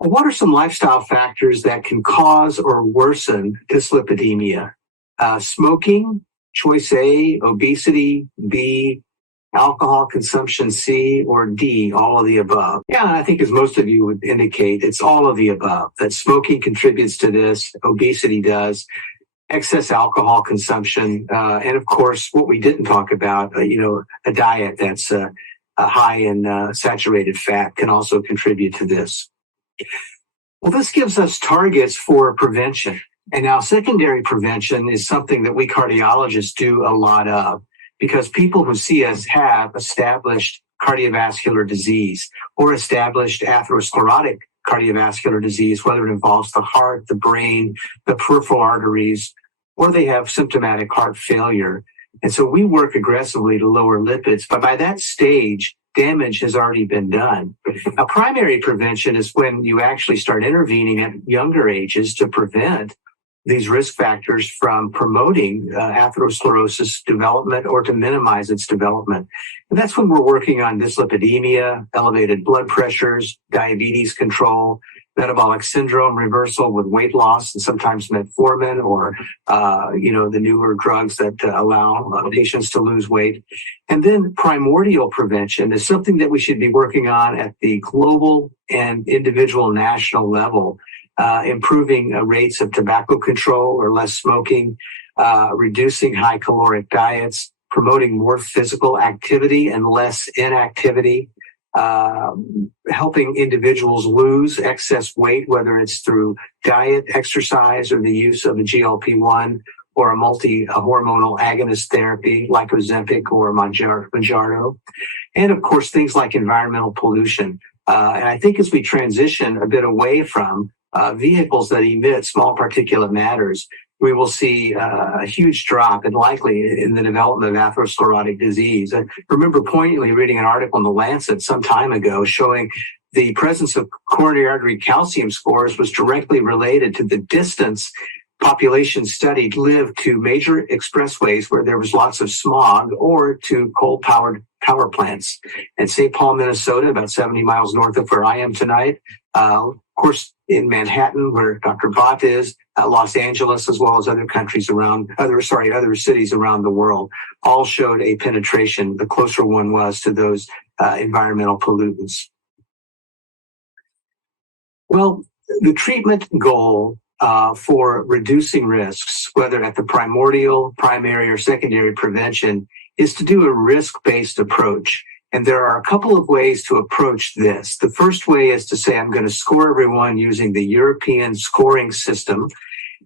Well, what are some lifestyle factors that can cause or worsen dyslipidemia? Smoking, choice A, obesity, B, alcohol consumption, C, or D, all of the above? Yeah, I think as most of you would indicate, it's all of the above. That smoking contributes to this, obesity does, excess alcohol consumption, and of course, what we didn't talk about, a diet that's high in saturated fat can also contribute to this. Well, this gives us targets for prevention. And now secondary prevention is something that we cardiologists do a lot of because people who see us have established cardiovascular disease or established atherosclerotic cardiovascular disease, whether it involves the heart, the brain, the peripheral arteries, or they have symptomatic heart failure. And so we work aggressively to lower lipids, but by that stage, damage has already been done. Now, primary prevention is when you actually start intervening at younger ages to prevent these risk factors from promoting atherosclerosis development or to minimize its development. And that's when we're working on dyslipidemia, elevated blood pressures, diabetes control, metabolic syndrome reversal with weight loss and sometimes metformin or, the newer drugs that allow patients to lose weight. And then primordial prevention is something that we should be working on at the global and individual national level, improving rates of tobacco control or less smoking, reducing high caloric diets, promoting more physical activity and less inactivity, helping individuals lose excess weight, whether it's through diet, exercise, or the use of a GLP-1 or a multi-hormonal agonist therapy like Ozempic or Mounjaro. And of course, things like environmental pollution. And I think as we transition a bit away from vehicles that emit small particulate matters, we will see a huge drop and likely in the development of atherosclerotic disease. I remember poignantly reading an article in The Lancet some time ago showing the presence of coronary artery calcium scores was directly related to the distance population studied lived to major expressways where there was lots of smog or to coal-powered power plants. At St. Paul, Minnesota, about 70 miles north of where I am tonight, of course, in Manhattan, where Dr. Bott is, Los Angeles, as well as other cities around the world, all showed a penetration. The closer one was to those environmental pollutants. Well, the treatment goal for reducing risks, whether at the primordial, primary, or secondary prevention, is to do a risk-based approach. And there are a couple of ways to approach this. The first way is to say, I'm going to score everyone using the European scoring system,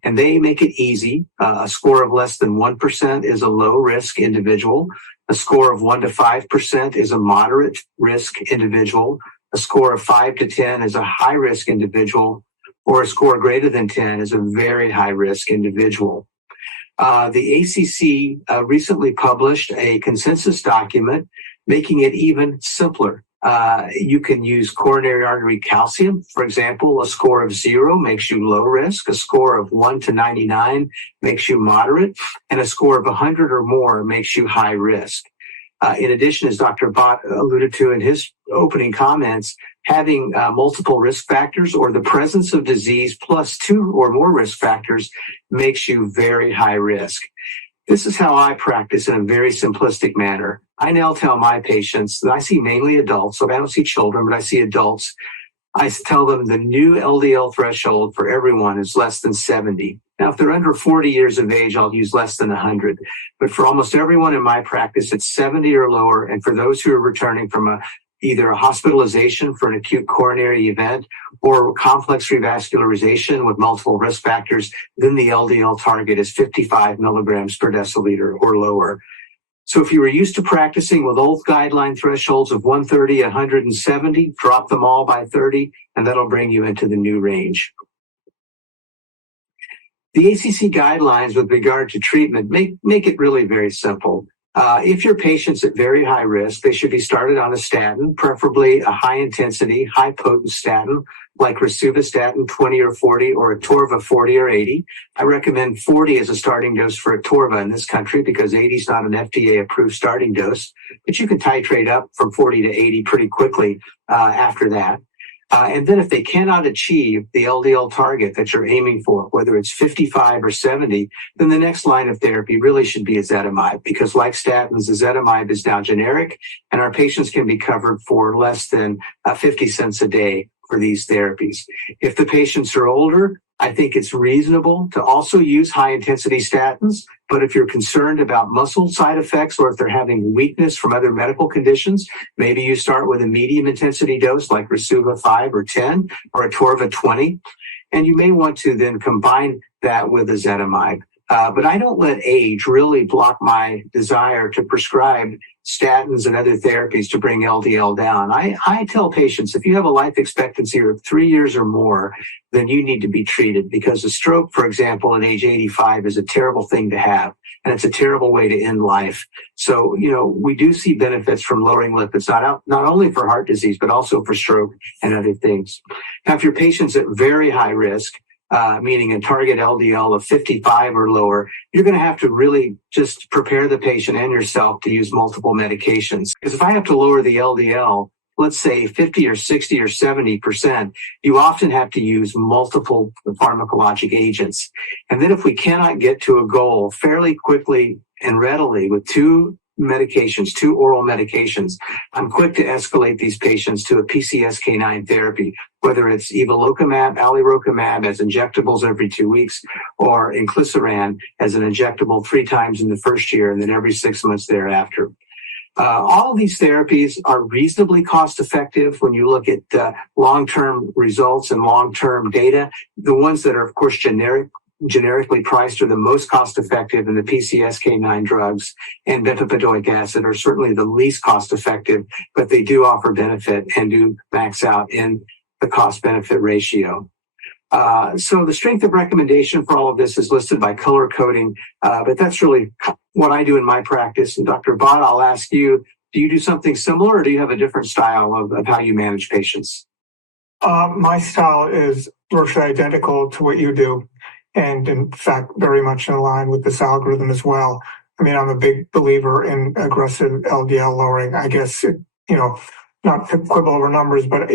and they make it easy. A score of less than 1% is a low-risk individual. A score of 1 to 5% is a moderate-risk individual. A score of 5 to 10 is a high-risk individual, or a score greater than 10 is a very high-risk individual. The ACC recently published a consensus document making it even simpler. You can use coronary artery calcium. For example, a score of 0 makes you low risk, a score of 1 to 99 makes you moderate, and a score of 100 or more makes you high risk. In addition, as Dr. Bott alluded to in his opening comments, having multiple risk factors or the presence of disease plus 2 or more risk factors makes you very high risk. This is how I practice in a very simplistic manner. I now tell my patients, and I see mainly adults, so I don't see children, but I see adults. I tell them the new LDL threshold for everyone is less than 70. Now, if they're under 40 years of age, I'll use less than 100. But for almost everyone in my practice, it's 70 or lower. And for those who are returning from either a hospitalization for an acute coronary event or complex revascularization with multiple risk factors, then the LDL target is 55 milligrams per deciliter or lower. So if you were used to practicing with old guideline thresholds of 130, 170, drop them all by 30, and that'll bring you into the new range. The ACC guidelines with regard to treatment make it really very simple. If your patient's at very high risk, they should be started on a statin, preferably a high-intensity, high-potent statin like rosuvastatin 20 or 40 or atorva 40 or 80. I recommend 40 as a starting dose for atorva in this country because 80 is not an FDA-approved starting dose, but you can titrate up from 40 to 80 pretty quickly after that. And then if they cannot achieve the LDL target that you're aiming for, whether it's 55 or 70, then the next line of therapy really should be ezetimibe, because like statins, ezetimibe is now generic, and our patients can be covered for less than 50 cents a day for these therapies. If the patients are older, I think it's reasonable to also use high-intensity statins, but if you're concerned about muscle side effects or if they're having weakness from other medical conditions, maybe you start with a medium-intensity dose like Rasuva 5 or 10 or Atorva 20, and you may want to then combine that with ezetimibe. But I don't let age really block my desire to prescribe statins and other therapies to bring LDL down. I tell patients, if you have a life expectancy of 3 years or more, then you need to be treated, because a stroke, for example, at age 85 is a terrible thing to have, and it's a terrible way to end life. So, we do see benefits from lowering lipids, not only for heart disease, but also for stroke and other things. Now, if your patient's at very high risk, meaning a target LDL of 55 or lower, you're going to have to really just prepare the patient and yourself to use multiple medications. Because if I have to lower the LDL, let's say 50 or 60 or 70%, you often have to use multiple pharmacologic agents. And then if we cannot get to a goal fairly quickly and readily with two oral medications, I'm quick to escalate these patients to a PCSK9 therapy, whether it's evolocumab, alirocumab as injectables every 2 weeks, or inclisiran as an injectable 3 times in the first year and then every 6 months thereafter. All of these therapies are reasonably cost effective when you look at long-term results and long-term data. The ones that are, of course, generically priced are the most cost effective, and the PCSK9 drugs and bempedoic acid are certainly the least cost effective, but they do offer benefit and do max out in the cost benefit ratio. So the strength of recommendation for all of this is listed by color coding, but that's really what I do in my practice. And Dr. Bott, I'll ask you, do you do something similar, or do you have a different style of how you manage patients? My style is virtually identical to what you do, and in fact, very much in line with this algorithm as well. I mean, I'm a big believer in aggressive LDL lowering. I guess, not to quibble over numbers, but,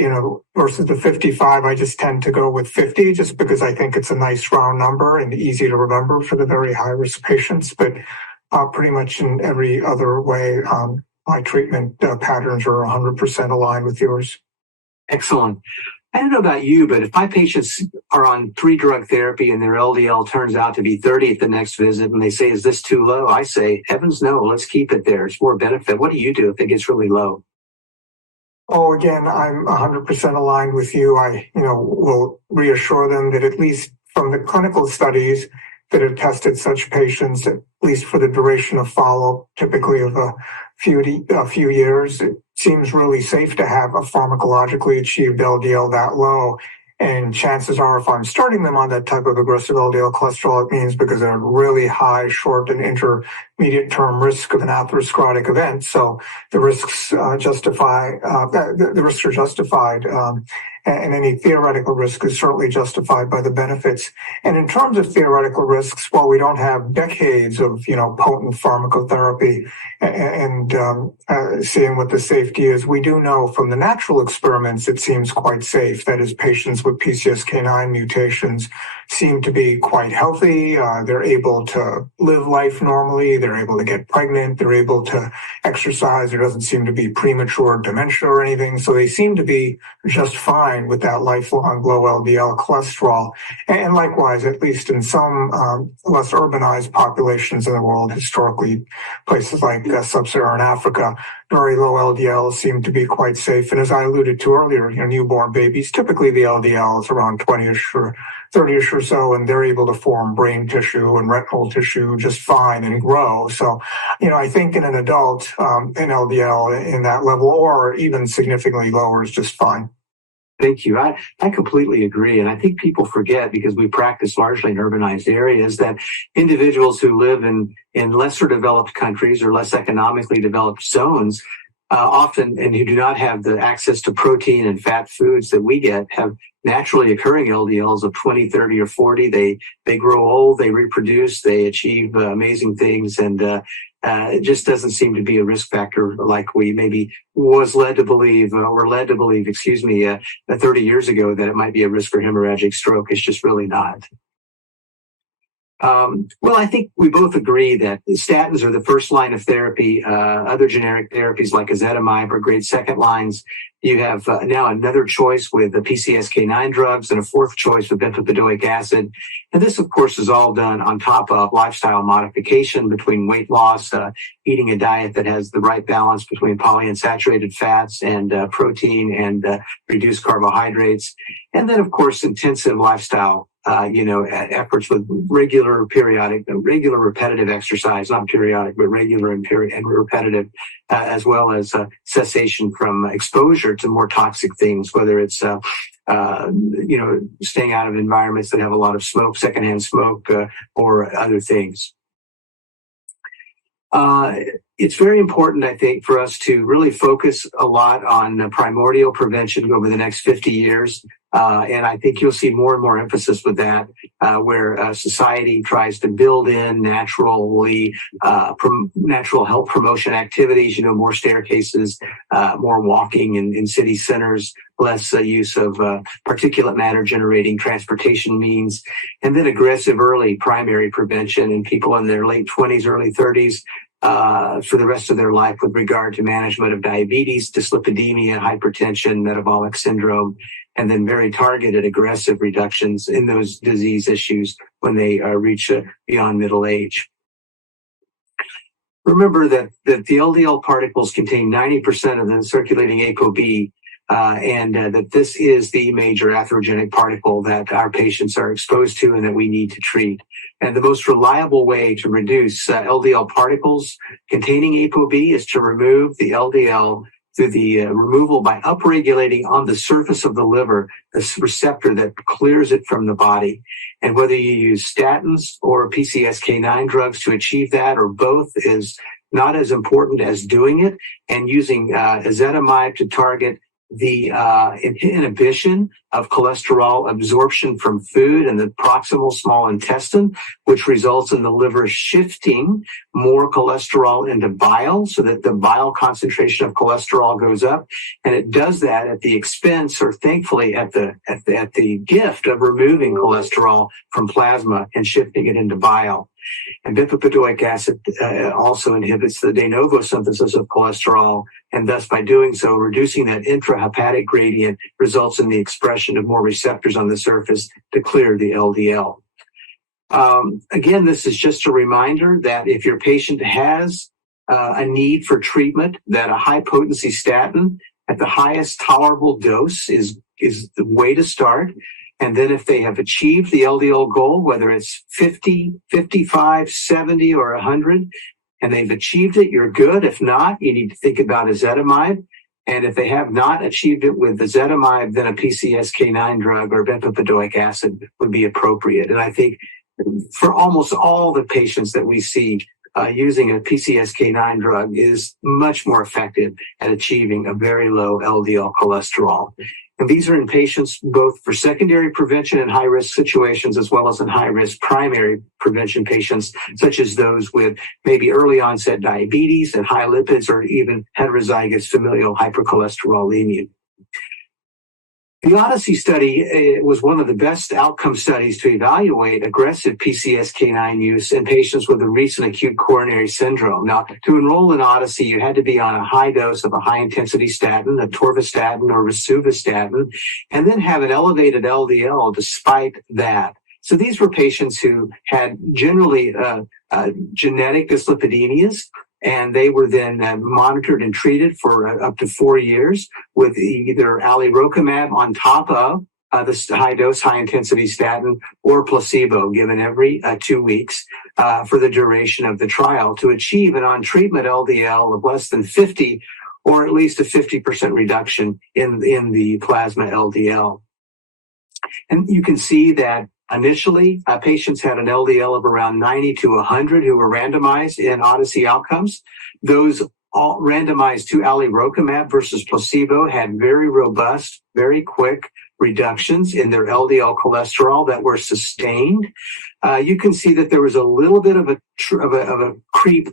versus the 55, I just tend to go with 50 just because I think it's a nice round number and easy to remember for the very high-risk patients. But pretty much in every other way, my treatment patterns are 100% aligned with yours. Excellent. I don't know about you, but if my patients are on 3-drug therapy and their LDL turns out to be 30 at the next visit and they say, is this too low? I say, heavens no, let's keep it there. It's more benefit. What do you do if it gets really low? Oh, again, I'm 100% aligned with you. I, will reassure them that at least from the clinical studies that have tested such patients, at least for the duration of follow-up, typically of a few years, it seems really safe to have a pharmacologically achieved LDL that low. And chances are, if I'm starting them on that type of aggressive LDL cholesterol, it means because they're at really high, short, and intermediate term risk of an atherosclerotic event. So the risks justify. The risks are justified, and any theoretical risk is certainly justified by the benefits. And in terms of theoretical risks, while we don't have decades of potent pharmacotherapy and seeing what the safety is, we do know from the natural experiments it seems quite safe. That is, patients with PCSK9 mutations seem to be quite healthy. They're able to live life normally. They're able to get pregnant. They're able to exercise. There doesn't seem to be premature dementia or anything. So they seem to be just fine with that lifelong low LDL cholesterol. And likewise, at least in some less urbanized populations in the world, historically, places like sub-Saharan Africa, very low LDL seem to be quite safe. And as I alluded to earlier, newborn babies, typically the LDL is around 20-ish or 30-ish or so, and they're able to form brain tissue and retinal tissue just fine and grow. So, I think in an adult, an LDL in that level or even significantly lower is just fine. Thank you. I completely agree. And I think people forget, because we practice largely in urbanized areas, that individuals who live in lesser developed countries or less economically developed zones often, and who do not have the access to protein and fat foods that we get, have naturally occurring LDLs of 20, 30, or 40. They grow old, they reproduce, they achieve amazing things. And it just doesn't seem to be a risk factor like we maybe was led to believe, 30 years ago that it might be a risk for hemorrhagic stroke. It's just really not. Well, I think we both agree that statins are the first line of therapy. Other generic therapies like ezetimibe are great second lines. You have now another choice with the PCSK9 drugs and a fourth choice with bempedoic acid. And this, of course, is all done on top of lifestyle modification between weight loss, eating a diet that has the right balance between polyunsaturated fats and protein and reduced carbohydrates. And then, of course, intensive lifestyle efforts with regular repetitive exercise, not periodic, but regular and repetitive, as well as cessation from exposure to more toxic things, whether it's, staying out of environments that have a lot of smoke, secondhand smoke, or other things. It's very important, I think, for us to really focus a lot on primordial prevention over the next 50 years. And I think you'll see more and more emphasis with that, where society tries to build in natural health promotion activities, more staircases, more walking in city centers, less use of particulate matter generating transportation means, and then aggressive early primary prevention in people in their late 20s, early 30s. For the rest of their life with regard to management of diabetes, dyslipidemia, hypertension, metabolic syndrome, and then very targeted aggressive reductions in those disease issues when they reach beyond middle age. Remember that the LDL particles contain 90% of the circulating ApoB, and that this is the major atherogenic particle that our patients are exposed to and that we need to treat. And the most reliable way to reduce LDL particles containing ApoB is to remove the LDL through the removal by upregulating on the surface of the liver this receptor that clears it from the body. And whether you use statins or PCSK9 drugs to achieve that, or both, is not as important as doing it. And using ezetimibe to target the inhibition of cholesterol absorption from food in the proximal small intestine, which results in the liver shifting more cholesterol into bile so that the bile concentration of cholesterol goes up. And it does that at the expense, or thankfully at the gift of removing cholesterol from plasma and shifting it into bile. And bempedoic acid also inhibits the de novo synthesis of cholesterol, and thus by doing so, reducing that intrahepatic gradient results in the expression of more receptors on the surface to clear the LDL. Again, this is just a reminder that if your patient has a need for treatment, that a high potency statin at the highest tolerable dose is the way to start. And then if they have achieved the LDL goal, whether it's 50, 55, 70, or 100, and they've achieved it, you're good. If not, you need to think about ezetimibe. And if they have not achieved it with ezetimibe, then a PCSK9 drug or bempedoic acid would be appropriate. And I think for almost all the patients that we see, using a PCSK9 drug is much more effective at achieving a very low LDL cholesterol. And these are in patients both for secondary prevention in high-risk situations as well as in high-risk primary prevention patients, such as those with maybe early onset diabetes and high lipids, or even heterozygous familial hypercholesterolemia. The Odyssey study was one of the best outcome studies to evaluate aggressive PCSK9 use in patients with a recent acute coronary syndrome. Now, to enroll in Odyssey, you had to be on a high dose of a high-intensity statin, a torvastatin or rosuvastatin, and then have an elevated LDL despite that. So these were patients who had generally genetic dyslipidemias, and they were then monitored and treated for up to 4 years with either alirocumab on top of the high-dose, high-intensity statin, or placebo given every 2 weeks for the duration of the trial to achieve an on-treatment LDL of less than 50, or at least a 50% reduction in the plasma LDL. And you can see that initially, patients had an LDL of around 90 to 100 who were randomized in Odyssey outcomes. Those all randomized to alirocumab versus placebo had very robust, very quick reductions in their LDL cholesterol that were sustained. you can see that there was a little bit of a creep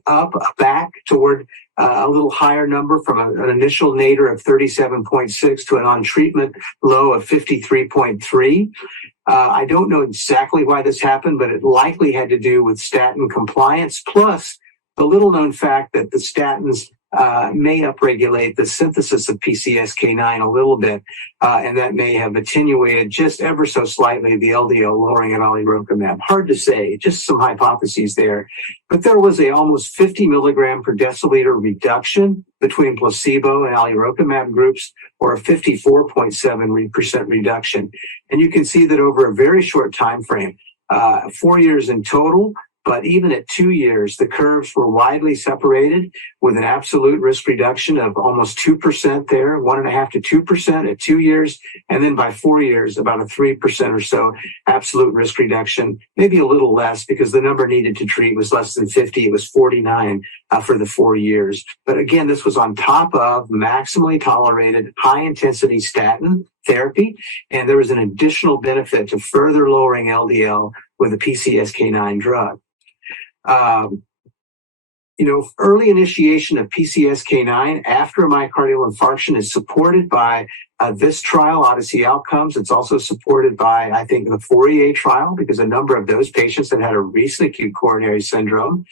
back toward a little higher number from an initial nadir of 37.6 to an on-treatment low of 53.3. I don't know exactly why this happened, but it likely had to do with statin compliance, plus the little-known fact that the statins may upregulate the synthesis of PCSK9 a little bit, and that may have attenuated just ever so slightly the LDL lowering of alirocumab. Hard to say, just some hypotheses there. But there was a almost 50 milligram per deciliter reduction between placebo and alirocumab groups, or a 54.7% reduction. And you can see that over a very short time frame, 4 years in total, but even at 2 years, the curves were widely separated with an absolute risk reduction of almost 2% there, 1.5 to 2% at 2 years. And then by 4 years, about a 3% or so absolute risk reduction, maybe a little less because the number needed to treat was less than 50. It was 49 for the 4 years. But again, this was on top of maximally tolerated high intensity statin therapy. And there was an additional benefit to further lowering LDL with a PCSK9 drug. Early initiation of PCSK9 after a myocardial infarction is supported by this trial, Odyssey Outcomes. It's also supported by, I think, the Fourier trial, because a number of those patients that had a recent acute coronary syndrome.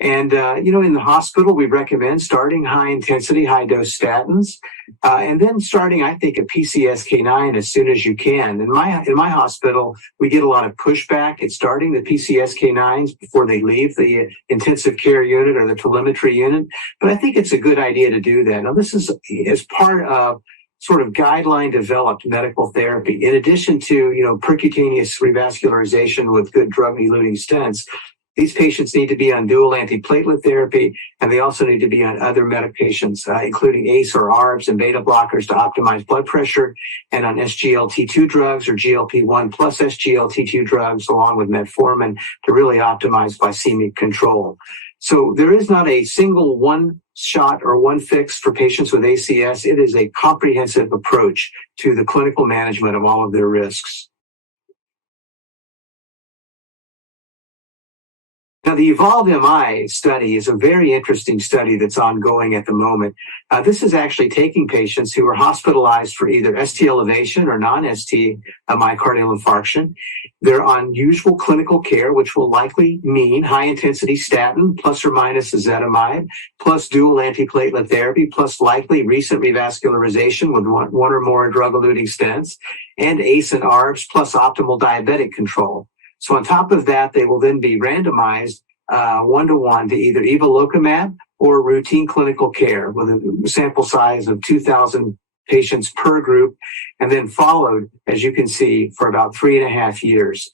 And, in the hospital, we recommend starting high-intensity, high-dose statins, and then starting, I think, a PCSK9 as soon as you can. In my hospital, we get a lot of pushback at starting the PCSK9s before they leave the intensive care unit or the telemetry unit. But I think it's a good idea to do that. Now, this is as part of sort of guideline-developed medical therapy. In addition to, percutaneous revascularization with good drug-eluting stents, these patients need to be on dual antiplatelet therapy, and they also need to be on other medications, including ACE or ARBs and beta blockers to optimize blood pressure, and on SGLT2 drugs or GLP-1 plus SGLT2 drugs, along with metformin, to really optimize glycemic control. So there is not a single one shot or one fix for patients with ACS. It is a comprehensive approach to the clinical management of all of their risks. Now, the Evolve-MI study is a very interesting study that's ongoing at the moment. This is actually taking patients who are hospitalized for either ST elevation or non-ST myocardial infarction. They're on usual clinical care, which will likely mean high-intensity statin plus or minus ezetimibe, plus dual antiplatelet therapy, plus likely recent revascularization with one or more drug-eluting stents, and ACE and ARBs, plus optimal diabetic control. So on top of that, they will then be randomized 1-to-1 to either evolocumab or routine clinical care with a sample size of 2,000 patients per group, and then followed, as you can see, for about 3.5 years.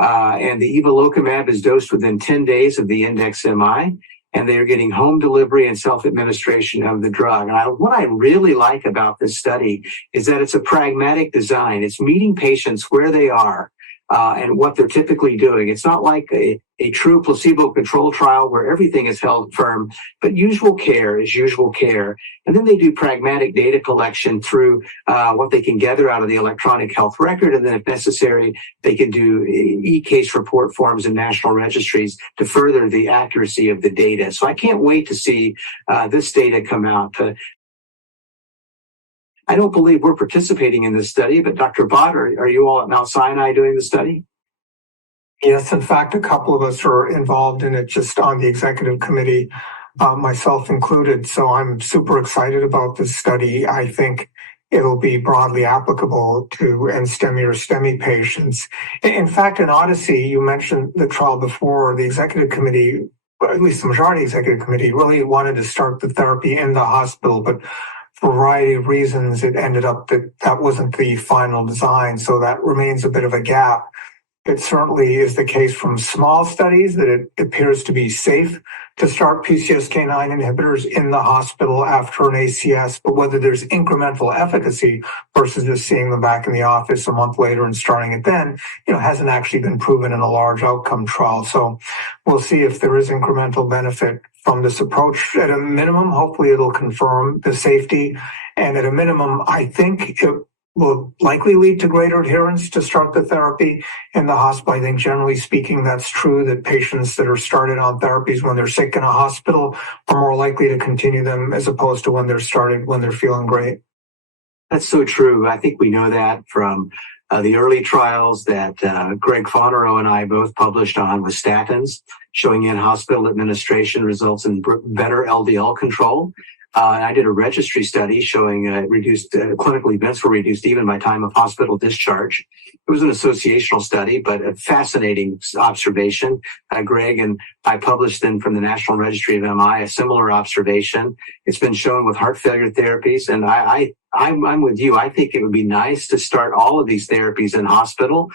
And the evolocumab is dosed within 10 days of the index MI, and they're getting home delivery and self-administration of the drug. And what I really like about this study is that it's a pragmatic design. It's meeting patients where they are. And what they're typically doing. It's not like a true placebo-controlled trial where everything is held firm, but usual care is usual care. And then they do pragmatic data collection through what they can gather out of the electronic health record. And then if necessary, they can do e-case report forms and national registries to further the accuracy of the data. So I can't wait to see this data come out. I don't believe we're participating in this study, but Dr. Bott, are you all at Mount Sinai doing the study? Yes, in fact, a couple of us are involved in it just on the executive committee, myself included. So I'm super excited about this study. I think it'll be broadly applicable to NSTEMI or STEMI patients. In fact, in Odyssey, you mentioned the trial before, the executive committee, or at least the majority executive committee, really wanted to start the therapy in the hospital, but for a variety of reasons, it ended up that wasn't the final design. So that remains a bit of a gap. It certainly is the case from small studies that it appears to be safe to start PCSK9 inhibitors in the hospital after an ACS, but whether there's incremental efficacy versus just seeing them back in the office a month later and starting it then, hasn't actually been proven in a large outcome trial. So we'll see if there is incremental benefit from this approach. At a minimum, hopefully it'll confirm the safety. And at a minimum, I think will likely lead to greater adherence to start the therapy in the hospital. I think generally speaking, that's true, that patients that are started on therapies when they're sick in a hospital are more likely to continue them as opposed to when they're started when they're feeling great. That's so true. I think we know that from the early trials that Greg Fonerow and I both published on with statins, showing in-hospital administration results in better LDL control. And I did a registry study showing reduced clinical events were reduced even by time of hospital discharge. It was an associational study, but a fascinating observation. Greg and I published then from the National Registry of MI a similar observation. It's been shown with heart failure therapies, and I'm with you. I think it would be nice to start all of these therapies in hospital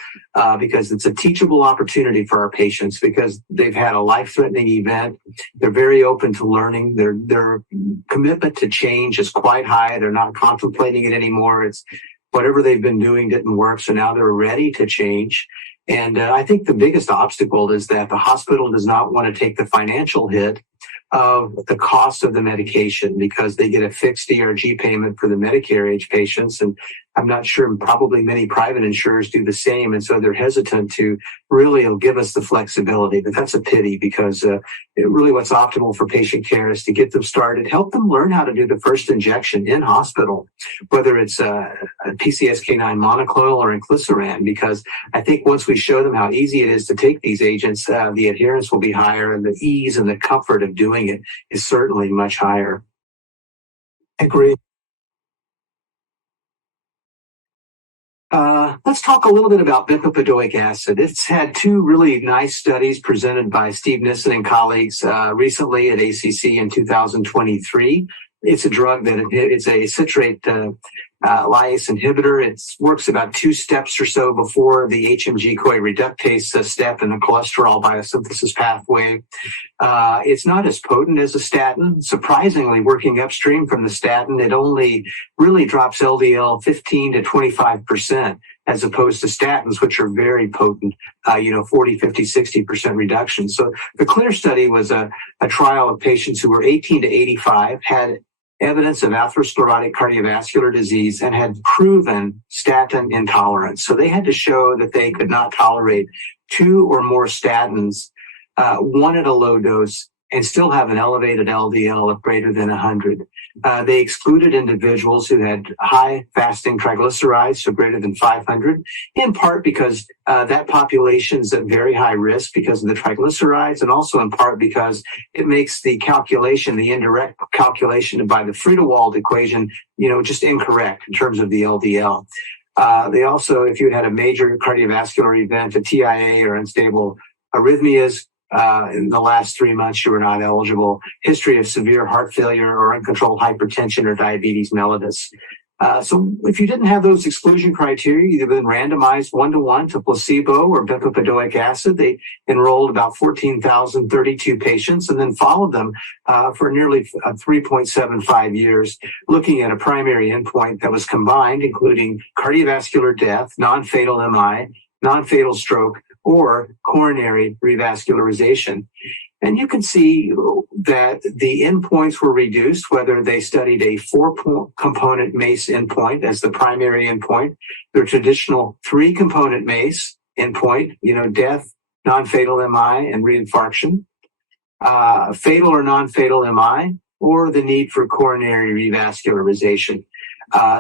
because it's a teachable opportunity for our patients because they've had a life-threatening event. They're very open to learning. Their commitment to change is quite high. They're not contemplating it anymore. It's whatever they've been doing didn't work, so now they're ready to change. And I think the biggest obstacle is that the hospital does not want to take the financial hit of the cost of the medication because they get a fixed DRG payment for the Medicare age patients. And I'm not sure, probably many private insurers do the same. And so they're hesitant to really give us the flexibility. But that's a pity because really what's optimal for patient care is to get them started, help them learn how to do the first injection in hospital, whether it's a PCSK9 monoclonal or inclisiran, because I think once we show them how easy it is to take these agents, the adherence will be higher and the ease and the comfort of doing it is certainly much higher. Agree. Let's talk a little bit about bempedoic acid. It's had two really nice studies presented by Steve Nissen and colleagues recently at ACC in 2023. It's a drug that it's a citrate lyase inhibitor. It works about 2 steps or so before the HMG-CoA reductase step in the cholesterol biosynthesis pathway. It's not as potent as a statin. Surprisingly, working upstream from the statin, it only really drops LDL 15 to 25%, as opposed to statins, which are very potent, 40, 50, 60% reduction. So the CLEAR study was a trial of patients who were 18 to 85, had evidence of atherosclerotic cardiovascular disease, and had proven statin intolerance. So they had to show that they could not tolerate 2 or more statins, one at a low dose, and still have an elevated LDL of greater than 100. They excluded individuals who had high fasting triglycerides, so greater than 500, in part because that population is at very high risk because of the triglycerides, and also in part because it makes the calculation, the indirect calculation by the Friedewald equation, just incorrect in terms of the LDL. They also, if you had a major cardiovascular event, a TIA or unstable arrhythmias, in the last 3 months, you were not eligible. History of severe heart failure or uncontrolled hypertension or diabetes mellitus. So if you didn't have those exclusion criteria, you'd have been randomized 1-to-1 to placebo or bempedoic acid. They enrolled about 14,032 patients and then followed them for nearly 3.75 years, looking at a primary endpoint that was combined, including cardiovascular death, non-fatal MI, non-fatal stroke, or coronary revascularization. And you can see that the endpoints were reduced, whether they studied a 4-component MACE endpoint as the primary endpoint, their traditional 3-component MACE endpoint, death, non-fatal MI, and reinfarction, fatal or non-fatal MI, or the need for coronary revascularization.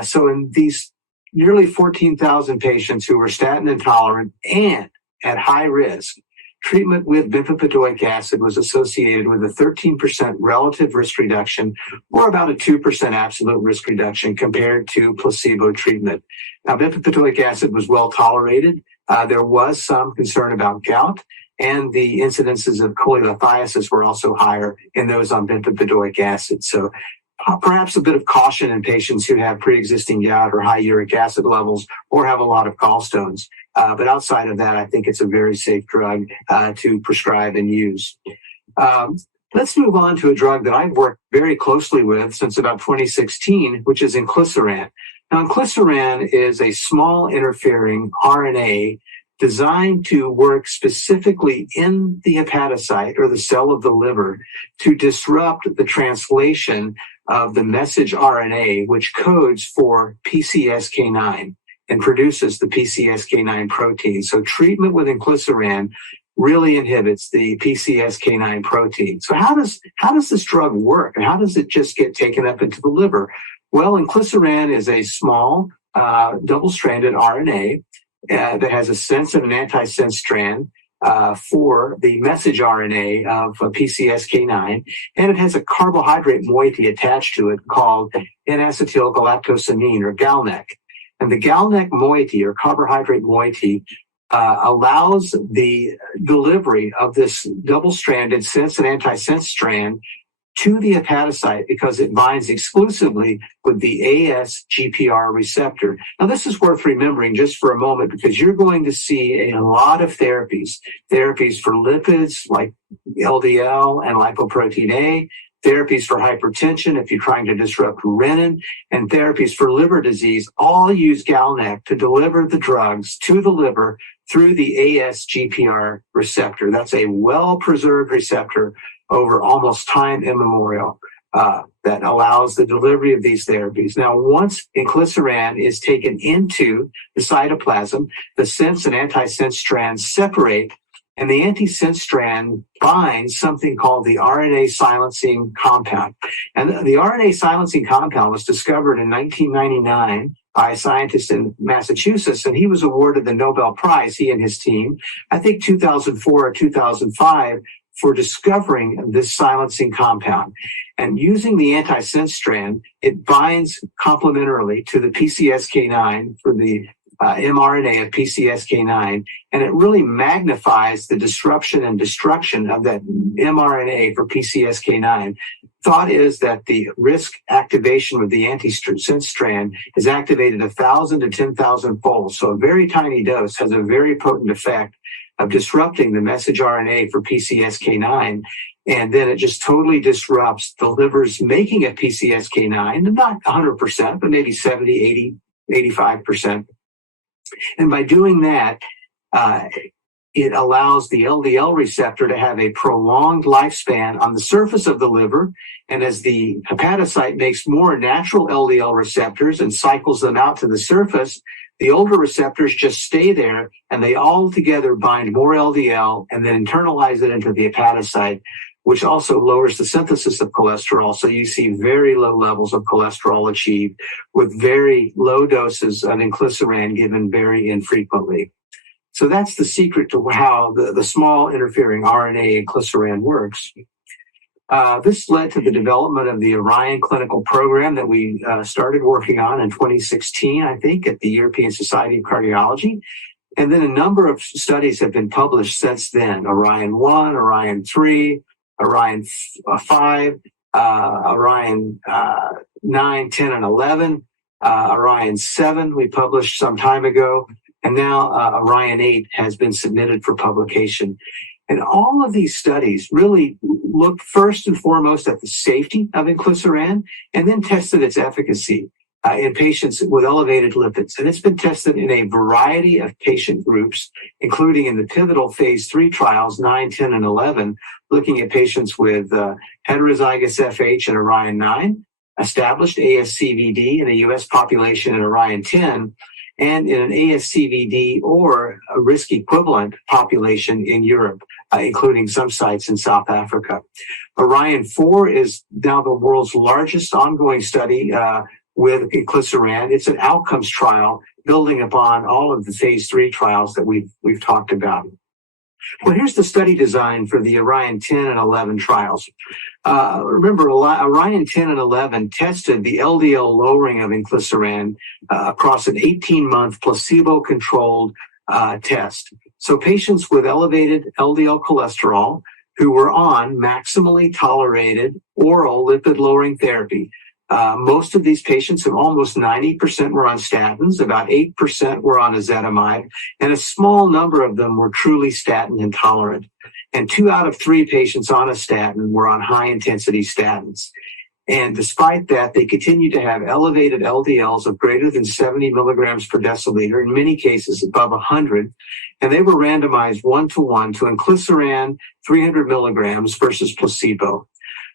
So in these nearly 14,000 patients who were statin intolerant and at high risk, treatment with bempedoic acid was associated with a 13% relative risk reduction or about a 2% absolute risk reduction compared to placebo treatment. Now, bempedoic acid was well tolerated. There was some concern about gout, and the incidences of cholelithiasis were also higher in those on bempedoic acid. So perhaps a bit of caution in patients who have pre-existing gout or high uric acid levels or have a lot of gallstones. But outside of that, I think it's a very safe drug to prescribe and use. Let's move on to a drug that I've worked very closely with since about 2016, which is inclisiran. Now, inclisiran is a small interfering RNA designed to work specifically in the hepatocyte or the cell of the liver to disrupt the translation of the messenger RNA, which codes for PCSK9 and produces the PCSK9 protein. So treatment with inclisiran really inhibits the PCSK9 protein. So how does this drug work, and how does it just get taken up into the liver? Well, inclisiran is a small double-stranded RNA that has a sense and an antisense strand for the messenger RNA of PCSK9, and it has a carbohydrate moiety attached to it called N-acetyl-galactosamine, or GalNAc. And the GalNAc moiety, or carbohydrate moiety, allows the delivery of this double-stranded sense and antisense strand to the hepatocyte because it binds exclusively with the ASGPR receptor. Now, this is worth remembering just for a moment because you're going to see a lot of therapies for lipids like LDL and lipoprotein A, therapies for hypertension if you're trying to disrupt renin, and therapies for liver disease all use GalNAc to deliver the drugs to the liver through the ASGPR receptor. That's a well-preserved receptor over almost time immemorial that allows the delivery of these therapies. Now, once inclisiran is taken into the cytoplasm, the sense and antisense strands separate, and the antisense strand binds something called the RNA silencing compound. And the RNA silencing compound was discovered in 1999 by a scientist in Massachusetts, and he was awarded the Nobel Prize, he and his team, I think 2004 or 2005, for discovering this silencing compound. And using the antisense strand, it binds complementarily to the PCSK9 for the mRNA of PCSK9, and it really magnifies the disruption and destruction of that mRNA for PCSK9. Thought is that the risk activation with the antisense strand is activated 1,000 to 10,000 fold. So a very tiny dose has a very potent effect of disrupting the messenger RNA for PCSK9. And then it just totally disrupts the liver's making of PCSK9, not 100%, but maybe 70, 80, 85%. And by doing that, it allows the LDL receptor to have a prolonged lifespan on the surface of the liver. And as the hepatocyte makes more natural LDL receptors and cycles them out to the surface, the older receptors just stay there, and they all together bind more LDL and then internalize it into the hepatocyte, which also lowers the synthesis of cholesterol. So you see very low levels of cholesterol achieved with very low doses of inclisiran given very infrequently. So that's the secret to how the small interfering RNA inclisiran works. This led to the development of the Orion clinical program that we started working on in 2016, I think, at the European Society of Cardiology. And then a number of studies have been published since then: Orion 1, Orion 3, Orion 5, Orion 9, 10, and 11, Orion 7 we published some time ago, and now Orion 8 has been submitted for publication. And all of these studies really looked first and foremost at the safety of inclisiran and then tested its efficacy in patients with elevated lipids. And it's been tested in a variety of patient groups, including in the pivotal phase 3 trials, 9, 10, and 11, looking at patients with heterozygous FH in Orion 9, established ASCVD in a U.S. population in Orion 10, and in an ASCVD or a risk equivalent population in Europe, including some sites in South Africa. Orion 4 is now the world's largest ongoing study with inclisiran. It's an outcomes trial building upon all of the phase 3 trials that we've talked about. Well, here's the study design for the Orion 10 and 11 trials. Remember, Orion 10 and 11 tested the LDL lowering of inclisiran across an 18-month placebo-controlled test. So patients with elevated LDL cholesterol who were on maximally tolerated oral lipid-lowering therapy. Most of these patients, almost 90%, were on statins, about 8% were on ezetimibe, and a small number of them were truly statin intolerant. And 2 out of 3 patients on a statin were on high-intensity statins. And despite that, they continued to have elevated LDLs of greater than 70 milligrams per deciliter, in many cases above 100. And they were randomized 1-to-1 to inclisiran 300 milligrams versus placebo.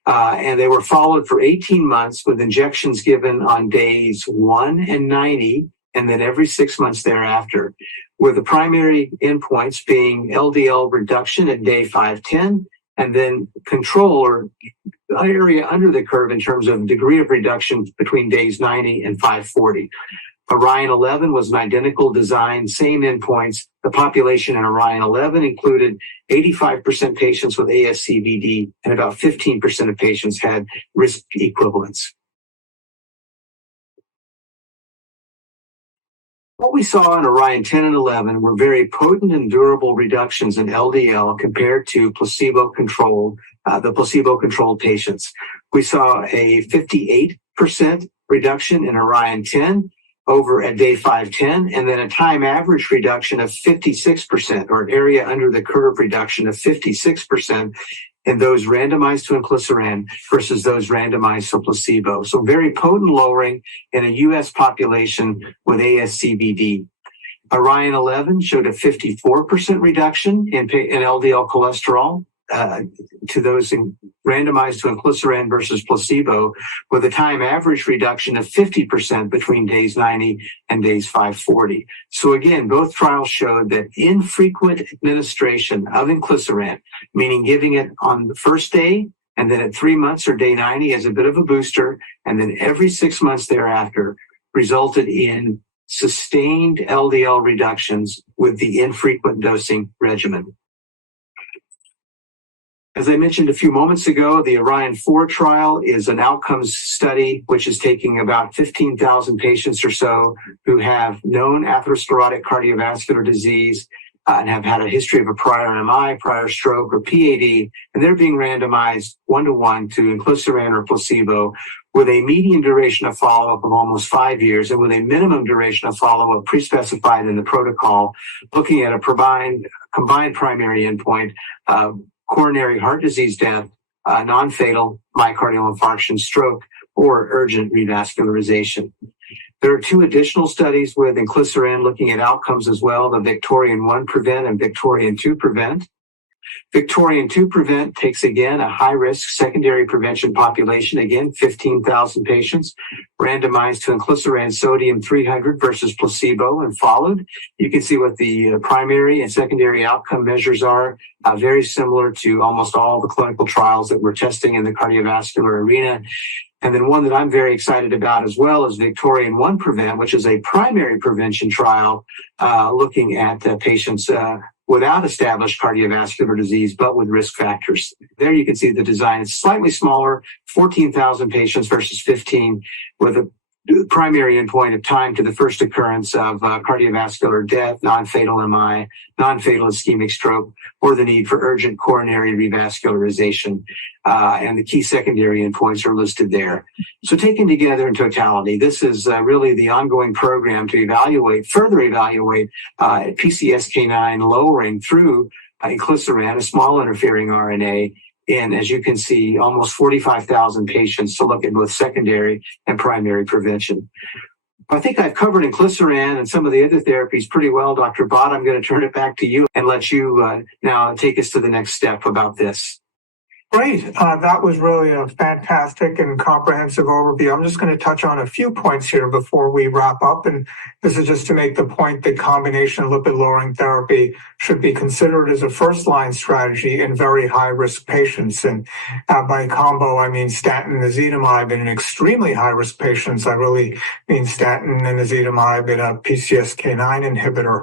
And they were followed for 18 months with injections given on days 1 and 90, and then every 6 months thereafter, with the primary endpoints being LDL reduction at day 510, and then control or area under the curve in terms of degree of reduction between days 90 and 540. Orion 11 was an identical design, same endpoints. The population in Orion 11 included 85% patients with ASCVD, and about 15% of patients had risk equivalents. What we saw in Orion 10 and 11 were very potent and durable reductions in LDL compared to the placebo-controlled patients. We saw a 58% reduction in Orion 10 over at day 510, and then a time average reduction of 56%, or an area under the curve reduction of 56% in those randomized to inclisiran versus those randomized to placebo. So very potent lowering in a U.S. population with ASCVD. Orion 11 showed a 54% reduction in LDL cholesterol to those randomized to inclisiran versus placebo, with a time average reduction of 50% between days 90 and days 540. So again, both trials showed that infrequent administration of inclisiran, meaning giving it on the first day and then at 3 months or day 90 as a bit of a booster, and then every 6 months thereafter, resulted in sustained LDL reductions with the infrequent dosing regimen. As I mentioned a few moments ago, the Orion 4 trial is an outcomes study, which is taking about 15,000 patients or so who have known atherosclerotic cardiovascular disease and have had a history of a prior MI, prior stroke, or PAD, and they're being randomized 1-to-1 to inclisiran or placebo with a median duration of follow-up of almost 5 years and with a minimum duration of follow-up pre-specified in the protocol, looking at a combined primary endpoint, coronary heart disease death, non-fatal myocardial infarction, stroke, or urgent revascularization. There are 2 additional studies with inclisiran looking at outcomes as well, the Victorian-1 Prevent and Victorian-2 Prevent. Victorian-2 Prevent takes, again, a high-risk secondary prevention population, again, 15,000 patients, randomized to inclisiran sodium 300 versus placebo and followed. You can see what the primary and secondary outcome measures are, very similar to almost all the clinical trials that we're testing in the cardiovascular arena. And then one that I'm very excited about as well is Victorian-1 Prevent, which is a primary prevention trial looking at patients without established cardiovascular disease, but with risk factors. There you can see the design is slightly smaller, 14,000 patients versus 15, with a primary endpoint of time to the first occurrence of cardiovascular death, non-fatal MI, non-fatal ischemic stroke, or the need for urgent coronary revascularization. And the key secondary endpoints are listed there. So taken together in totality, this is really the ongoing program to further evaluate PCSK9 lowering through inclisiran, a small interfering RNA, in, as you can see, almost 45,000 patients to look at both secondary and primary prevention. I think I've covered inclisiran and some of the other therapies pretty well, Dr. Bott. I'm going to turn it back to you and let you now take us to the next step about this. Great. That was really a fantastic and comprehensive overview. I'm just going to touch on a few points here before we wrap up. And this is just to make the point that combination lipid-lowering therapy should be considered as a first-line strategy in very high-risk patients. And by combo, I mean statin and ezetimibe. And in extremely high-risk patients, I really mean statin and ezetimibe and a PCSK9 inhibitor.